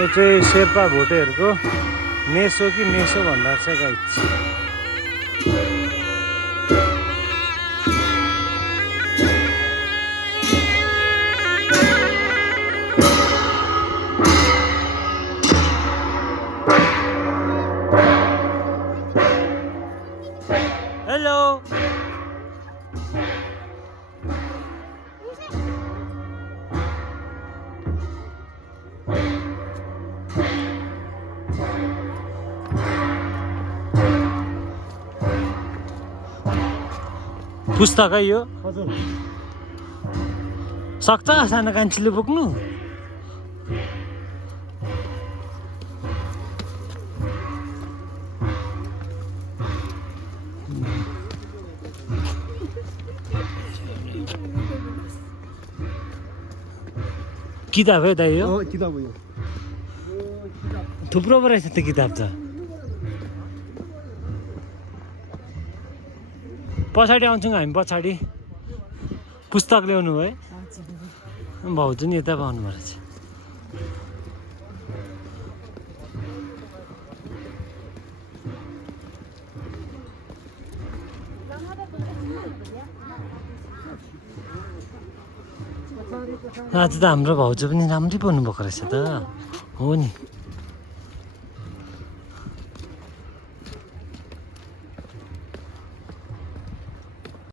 यो चाहिँ शेर्पा भोटेहरूको मेसो कि मेसो भन्दा चाहिँ गाइस। हेलो पुस्तक है यो हजुर सक्छ सानो कान्छीले बोक्नु किताब है दाइ यो किताब हो यो थुप्रो पो रहेछ त्यो किताब त पछाडि आउँछौँ हामी पछाडि पुस्तक ल्याउनु भयो भाउजू नि यता पाउनु पर्छ आज त हाम्रो भाउजू पनि राम्रै पाउनु भएको रहेछ त हो नि